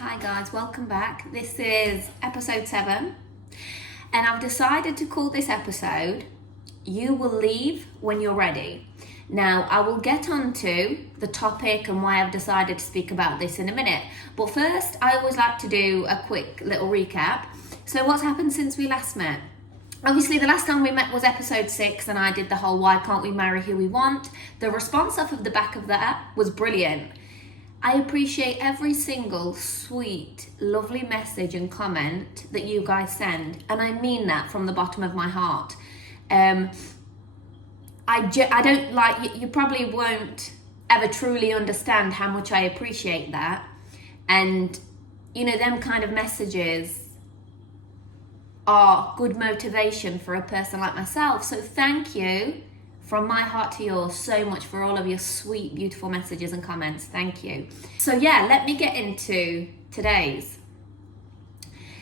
Hi guys, welcome back. This is episode 7 and I've decided to call this episode You Will Leave When You're Ready. Now I will get onto the topic and why I've decided to speak about this in a minute, but first I always like to do a quick little recap. So what's happened since we last met? Obviously the last time we met was episode 6 and I did the whole why can't we marry who we want. The response off of the back of that was brilliant. I appreciate every single sweet, lovely message and comment that you guys send, and I mean that from the bottom of my heart. I don't like, you probably won't ever truly understand how much I appreciate that, and you know, them kind of messages are good motivation for a person like myself. So thank you from my heart to yours so much for all of your sweet, beautiful messages and comments. Thank you. So yeah, let me get into today's.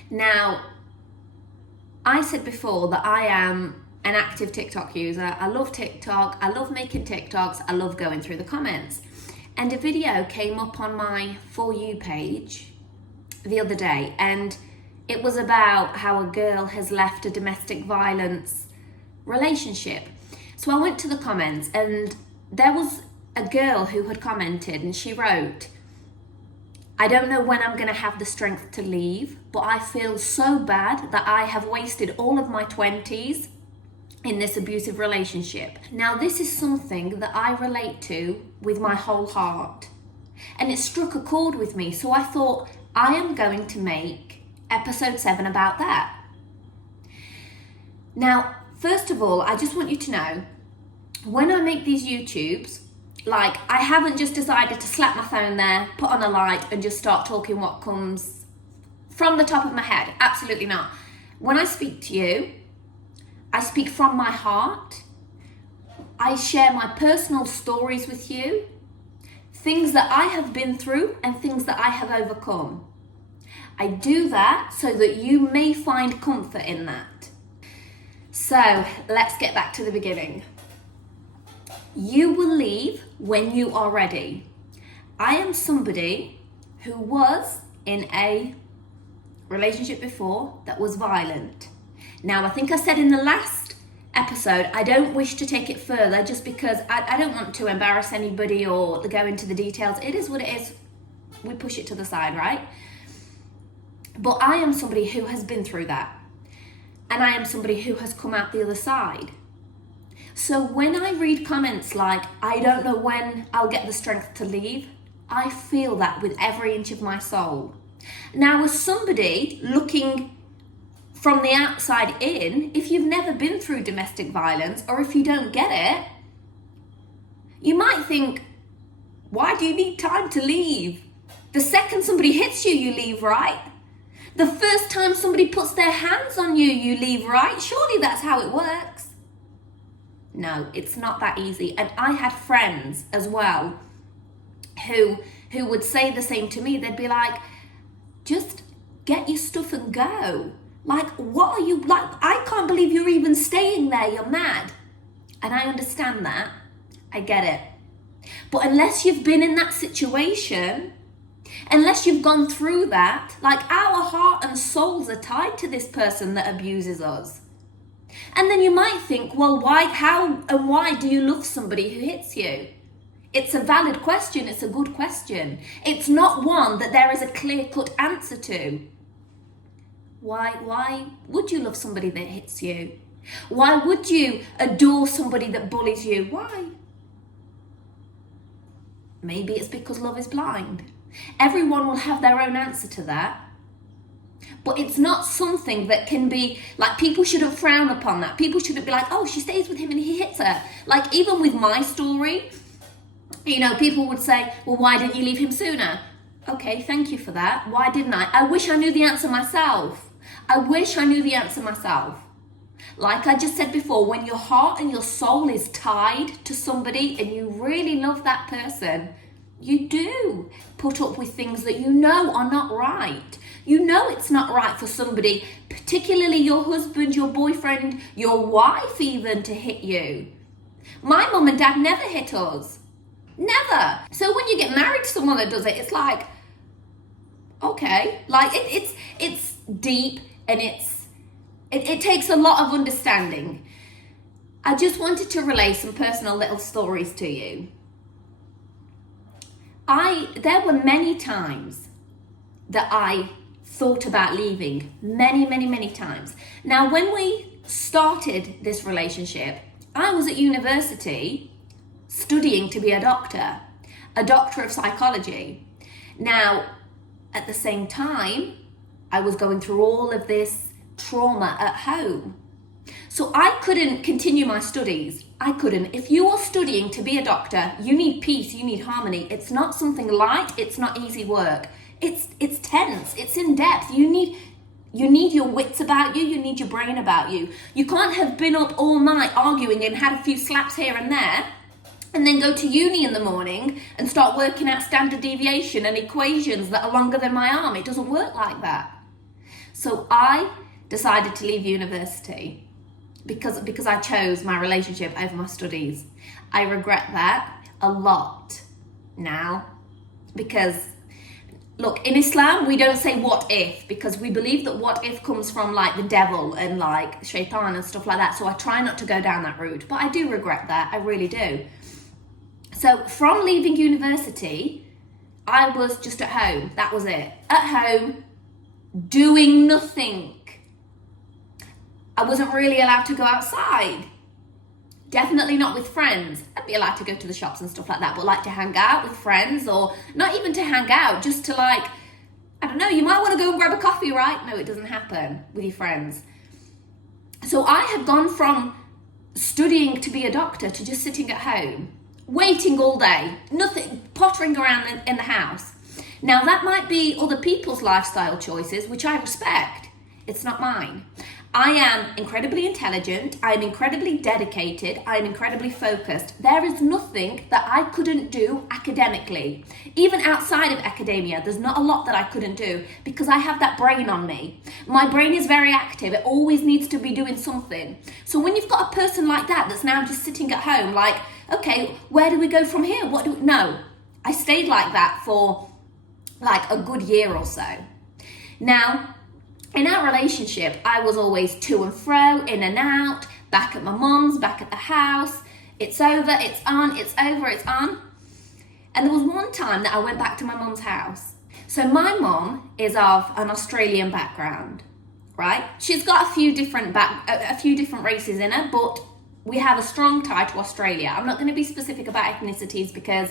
Now, I said before that I am an active TikTok user. I love TikTok. I love making TikToks. I love going through the comments. And a video came up on my For You page the other day, and it was about how a girl has left a domestic violence relationship. So I went to the comments and there was a girl who had commented and she wrote, I don't know when I'm going to have the strength to leave, but I feel so bad that I have wasted all of my 20s in this abusive relationship. Now this is something that I relate to with my whole heart, and it struck a chord with me. So I thought I am going to make episode 7 about that. Now, first of all, I just want you to know, when I make these YouTubes, like, I haven't just decided to slap my phone there, put on a light and just start talking what comes from the top of my head. Absolutely not. When I speak to you, I speak from my heart. I share my personal stories with you, things that I have been through and things that I have overcome. I do that so that you may find comfort in that. So let's get back to the beginning. You will leave when you are ready. I am somebody who was in a relationship before that was violent. Now, I think I said in the last episode, I don't wish to take it further just because I don't want to embarrass anybody or go into the details. It is what it is. We push it to the side, right? But I am somebody who has been through that. And I am somebody who has come out the other side. So when I read comments like, I don't know when I'll get the strength to leave, I feel that with every inch of my soul. Now, as somebody looking from the outside in, if you've never been through domestic violence, or if you don't get it, you might think, why do you need time to leave? The second somebody hits you, you leave, right? The first time somebody puts their hands on you, you leave, right? Surely that's how it works. No, it's not that easy. And I had friends as well who would say the same to me. They'd be like, just get your stuff and go. Like, what are you, like, I can't believe you're even staying there. You're mad. And I understand that. I get it. But unless you've been in that situation, unless you've gone through that, like, our heart and souls are tied to this person that abuses us. And then you might think, well, why, how, and why do you love somebody who hits you? It's a valid question. It's a good question. It's not one that there is a clear-cut answer to. Why would you love somebody that hits you? Why would you adore somebody that bullies you? Why? Maybe it's because love is blind. Everyone will have their own answer to that. But it's not something that can be, like, people shouldn't frown upon that. People shouldn't be like, oh, she stays with him and he hits her. Like, even with my story, you know, people would say, well, why didn't you leave him sooner? Okay, thank you for that. Why didn't I? I wish I knew the answer myself. I wish I knew the answer myself. Like I just said before, when your heart and your soul is tied to somebody and you really love that person, you do put up with things that you know are not right. You know it's not right for somebody, particularly your husband, your boyfriend, your wife even, to hit you. My mum and dad never hit us. Never. So when you get married to someone that does it, it's like, okay. Like it's deep, and it takes a lot of understanding. I just wanted to relay some personal little stories to you. There were many times that I thought about leaving, many times. Now, when we started this relationship, I was at university studying to be a doctor of psychology. Now, at the same time, I was going through all of this trauma at home. So I couldn't continue my studies. I couldn't. If you are studying to be a doctor, you need peace, you need harmony. It's not something light, it's not easy work. It's tense, it's in depth. You need your wits about you need your brain about you. You can't have been up all night arguing and had a few slaps here and there, and then go to uni in the morning and start working out standard deviation and equations that are longer than my arm. It doesn't work like that. So I decided to leave university because I chose my relationship over my studies. I regret that a lot now, because look, in Islam, we don't say what if, because we believe that what if comes from like the devil and like shaitan and stuff like that. So I try not to go down that route, but I do regret that. I really do. So from leaving university, I was just at home. That was it. At home, doing nothing. I wasn't really allowed to go outside. Definitely not with friends. I'd be allowed to go to the shops and stuff like that, but like to hang out with friends, or not even to hang out, just to like, I don't know, you might want to go and grab a coffee, right? No, it doesn't happen with your friends. So I had gone from studying to be a doctor to just sitting at home, waiting all day, nothing, pottering around in the house. Now that might be other people's lifestyle choices, which I respect. It's not mine. I am incredibly intelligent, I am incredibly dedicated, I am incredibly focused. There is nothing that I couldn't do academically. Even outside of academia, there's not a lot that I couldn't do because I have that brain on me. My brain is very active, it always needs to be doing something. So when you've got a person like that that's now just sitting at home, like, okay, where do we go from here? No, I stayed like that for like a good year or so. Now, in our relationship, I was always to and fro, in and out, back at my mum's, back at the house. It's over, it's on, it's over, it's on. And there was one time that I went back to my mum's house. So my mum is of an Australian background, right? She's got a few different races in her, but we have a strong tie to Australia. I'm not going to be specific about ethnicities because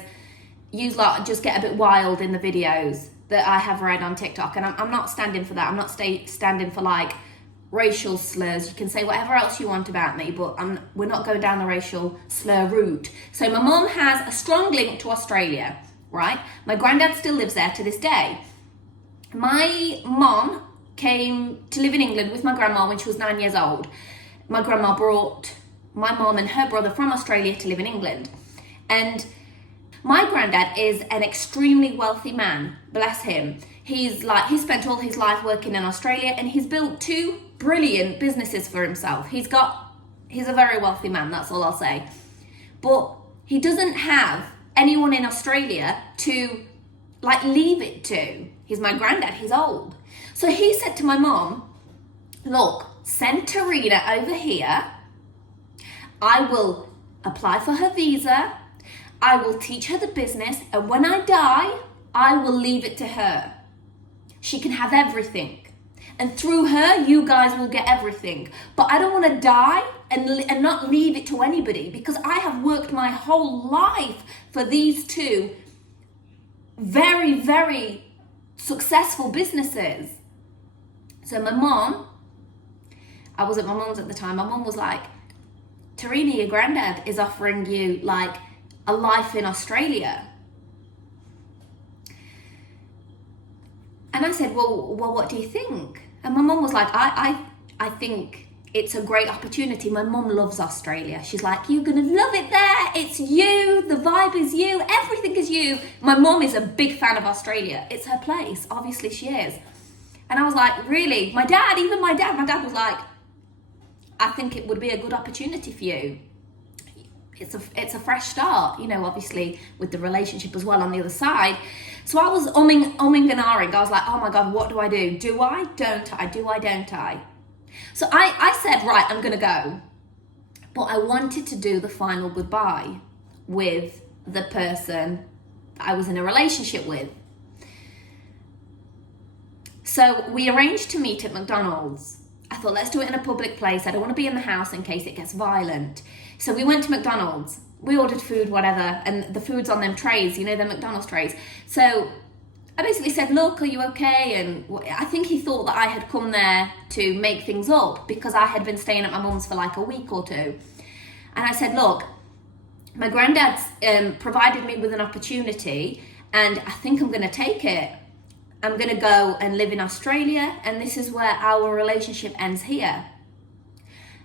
you lot just get a bit wild in the videos that I have read on TikTok, and I'm not standing for that. I'm not standing for like racial slurs. You can say whatever else you want about me, but we're not going down the racial slur route. So my mum has a strong link to Australia, right? My granddad still lives there to this day. My mum came to live in England with my grandma when she was 9 years old. My grandma brought my mum and her brother from Australia to live in England. And my granddad is an extremely wealthy man, bless him. He spent all his life working in Australia, and he's built 2 brilliant businesses for himself. He's a very wealthy man, that's all I'll say. But he doesn't have anyone in Australia to like leave it to. He's my granddad, he's old. So he said to my mom, look, send Tarina over here. I will apply for her visa. I will teach her the business, and when I die, I will leave it to her. She can have everything. And through her, you guys will get everything. But I don't want to die and not leave it to anybody, because I have worked my whole life for these 2 very, very successful businesses. So my mom, I was at my mum's at the time, my mum was like, Tarina, your granddad is offering you like a life in Australia. And I said, well, what do you think? And my mum was like, I think it's a great opportunity. My mum loves Australia. She's like, you're gonna love it there. It's you, the vibe is you, everything is you. My mum is a big fan of Australia. It's her place, obviously she is. And I was like, really? My dad was like, I think it would be a good opportunity for you. It's a fresh start, you know, obviously with the relationship as well on the other side. So I was umming and ahhing. I was like, oh my God, what do I do? Do I? Don't I? Do I? Don't I? So I said, right, I'm going to go. But I wanted to do the final goodbye with the person that I was in a relationship with. So we arranged to meet at McDonald's. I thought, let's do it in a public place. I don't want to be in the house in case it gets violent. So we went to McDonald's. We ordered food, whatever, and the food's on them trays, you know, the McDonald's trays. So I basically said, look, are you okay? And I think he thought that I had come there to make things up because I had been staying at my mum's for like a week or two. And I said, look, my granddad's provided me with an opportunity and I think I'm going to take it. I'm going to go and live in Australia, and this is where our relationship ends here.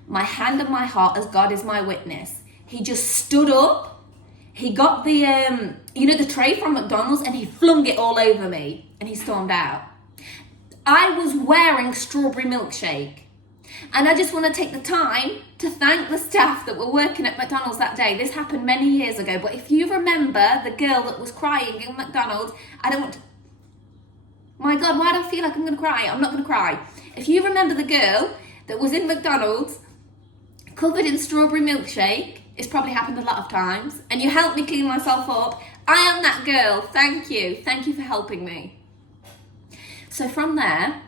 My hand on my heart, as God is my witness. He just stood up. He got the, the tray from McDonald's, and he flung it all over me, and he stormed out. I was wearing strawberry milkshake. And I just want to take the time to thank the staff that were working at McDonald's that day. This happened many years ago, but if you remember the girl that was crying in McDonald's, my God, why do I feel like I'm going to cry? I'm not going to cry. If you remember the girl that was in McDonald's, covered in strawberry milkshake, it's probably happened a lot of times, and you helped me clean myself up, I am that girl. Thank you. Thank you for helping me. So from there,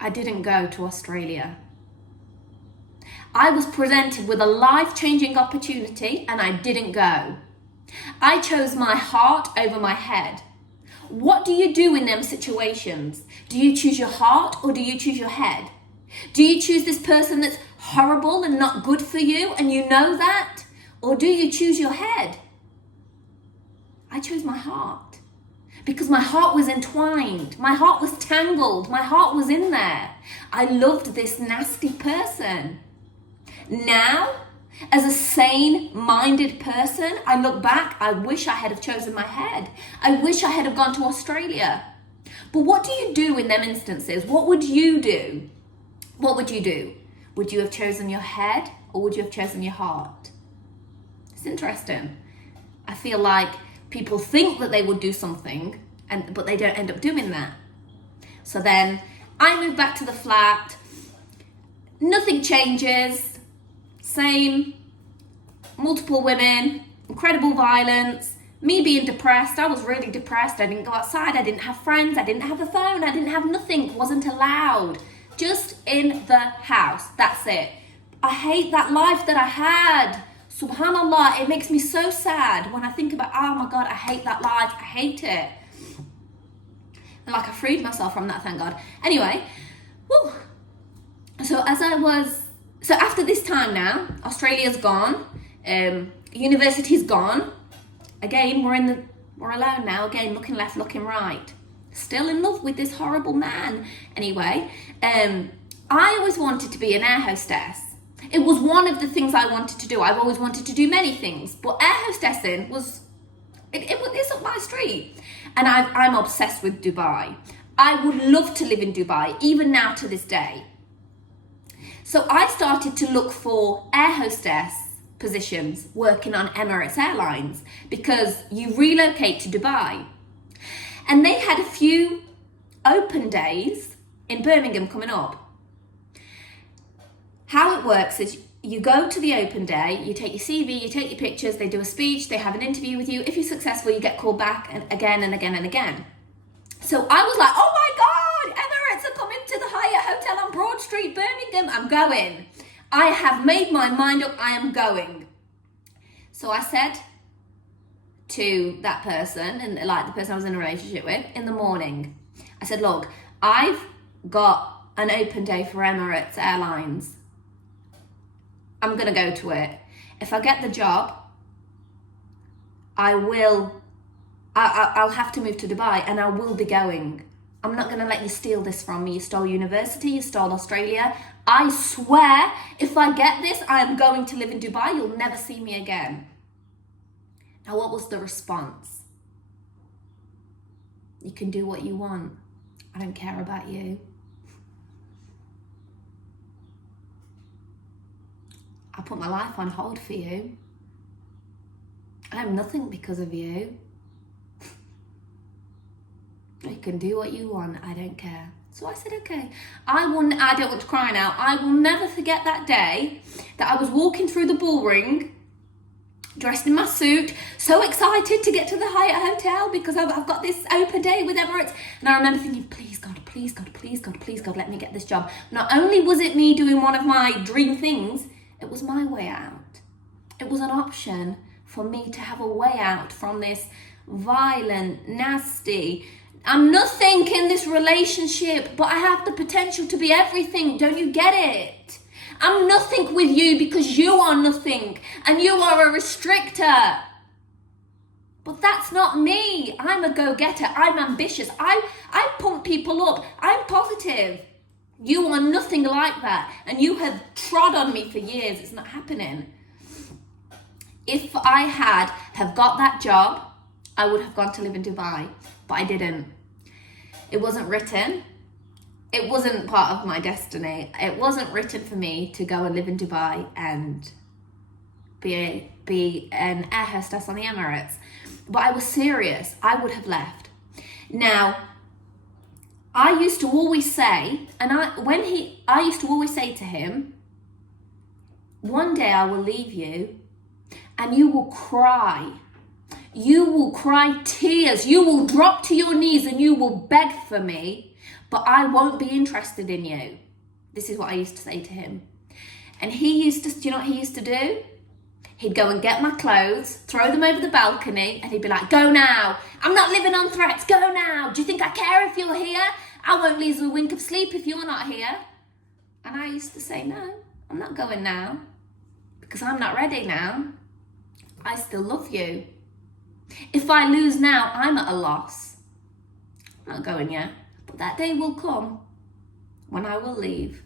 I didn't go to Australia. I was presented with a life-changing opportunity, and I didn't go. I chose my heart over my head. What do you do in them situations? Do you choose your heart or do you choose your head? Do you choose this person that's horrible and not good for you and you know that? Or do you choose your head? I chose my heart because my heart was entwined. My heart was tangled. My heart was in there. I loved this nasty person. Now, as a sane-minded person, I look back, I wish I had have chosen my head. I wish I had have gone to Australia. But what do you do in them instances? What would you do? What would you do? Would you have chosen your head or would you have chosen your heart? It's interesting. I feel like people think that they would do something, but they don't end up doing that. So then I moved back to the flat. Nothing changes. Same, multiple women, incredible violence, me being depressed. I was really depressed. I didn't go outside. I didn't have friends. I didn't have a phone. I didn't have nothing. Wasn't allowed. Just in the house. That's it. I hate that life that I had. Subhanallah, it makes me so sad when I think about, oh my God, I hate that life. I hate it. And like I freed myself from that, thank God. Anyway, whew. So after this time now, Australia's gone, university's gone. Again, we're alone now. Again, looking left, looking right. Still in love with this horrible man. Anyway, I always wanted to be an air hostess. It was one of the things I wanted to do. I've always wanted to do many things, but air hostessing it's up my street. And I'm obsessed with Dubai. I would love to live in Dubai, even now to this day. So I started to look for air hostess positions working on Emirates Airlines because you relocate to Dubai. And they had a few open days in Birmingham coming up. How it works is you go to the open day, you take your CV, you take your pictures, they do a speech, they have an interview with you. If you're successful, you get called back and again and again and again. So I was like, oh my God, Emirates are coming to the Hyatt Hotel on Broad Street, Birmingham. I'm going. I have made my mind up. I am going. So I said to that person, and like the person I was in a relationship with, in the morning, I said, look, I've got an open day for Emirates Airlines. I'm going to go to it. If I get the job, I'll have to move to Dubai and I will be going. I'm not going to let you steal this from me. You stole university, you stole Australia. I swear, if I get this, I am going to live in Dubai. You'll never see me again. Now, what was the response? You can do what you want. I don't care about you. I put my life on hold for you. I am nothing because of you. You can do what you want, I don't care. So I said, okay. I don't want to cry now. I will never forget that day that I was walking through the bull ring, dressed in my suit, so excited to get to the Hyatt Hotel because I've got this open day with Emirates. And I remember thinking, please God, please God, please God, please God, let me get this job. Not only was it me doing one of my dream things, it was my way out. It was an option for me to have a way out from this violent, nasty, I'm nothing in this relationship, but I have the potential to be everything. Don't you get it? I'm nothing with you because you are nothing and you are a restrictor. But that's not me. I'm a go-getter. I'm ambitious. I pump people up. I'm positive. You are nothing like that. And you have trod on me for years. It's not happening. If I have got that job, I would have gone to live in Dubai, but I didn't. It wasn't written. It wasn't part of my destiny. It wasn't written for me to go and live in Dubai and be an air hostess on the Emirates. But I was serious. I would have left. Now, I used to always say, I used to always say to him, one day I will leave you and you will cry. You will cry tears. You will drop to your knees and you will beg for me, but I won't be interested in you. This is what I used to say to him. And he used to, do you know what he used to do? He'd go and get my clothes, throw them over the balcony, and he'd be like, go now. I'm not living on threats. Go now. Do you think I care if you're here? I won't lose a wink of sleep if you're not here. And I used to say, no, I'm not going now because I'm not ready now. I still love you. If I lose now, I'm at a loss. I'm not going yet, but that day will come when I will leave.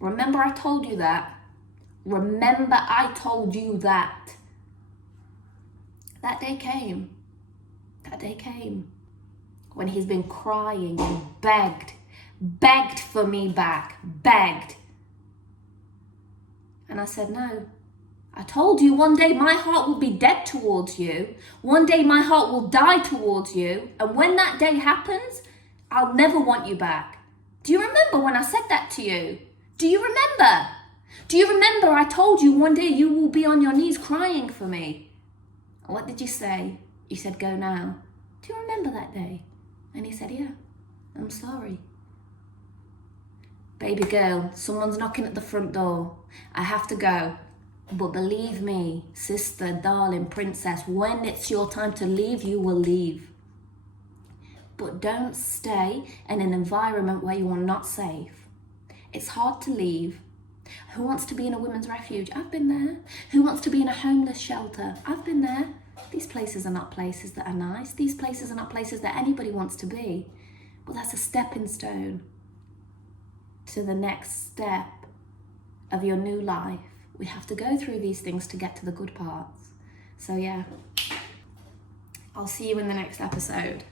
Remember I told you that. Remember I told you that. That day came. That day came when he's been crying and begged for me back, begged. And I said, no. I told you one day my heart will be dead towards you. One day my heart will die towards you. And when that day happens, I'll never want you back. Do you remember when I said that to you? Do you remember? Do you remember I told you one day you will be on your knees crying for me? And what did you say? You said, go now. Do you remember that day? And he said, yeah, I'm sorry. Baby girl, someone's knocking at the front door. I have to go. But believe me, sister, darling, princess, when it's your time to leave, you will leave. But don't stay in an environment where you are not safe. It's hard to leave. Who wants to be in a women's refuge? I've been there. Who wants to be in a homeless shelter? I've been there. These places are not places that are nice. These places are not places that anybody wants to be. But that's a stepping stone to the next step of your new life. We have to go through these things to get to the good parts. So yeah, I'll see you in the next episode.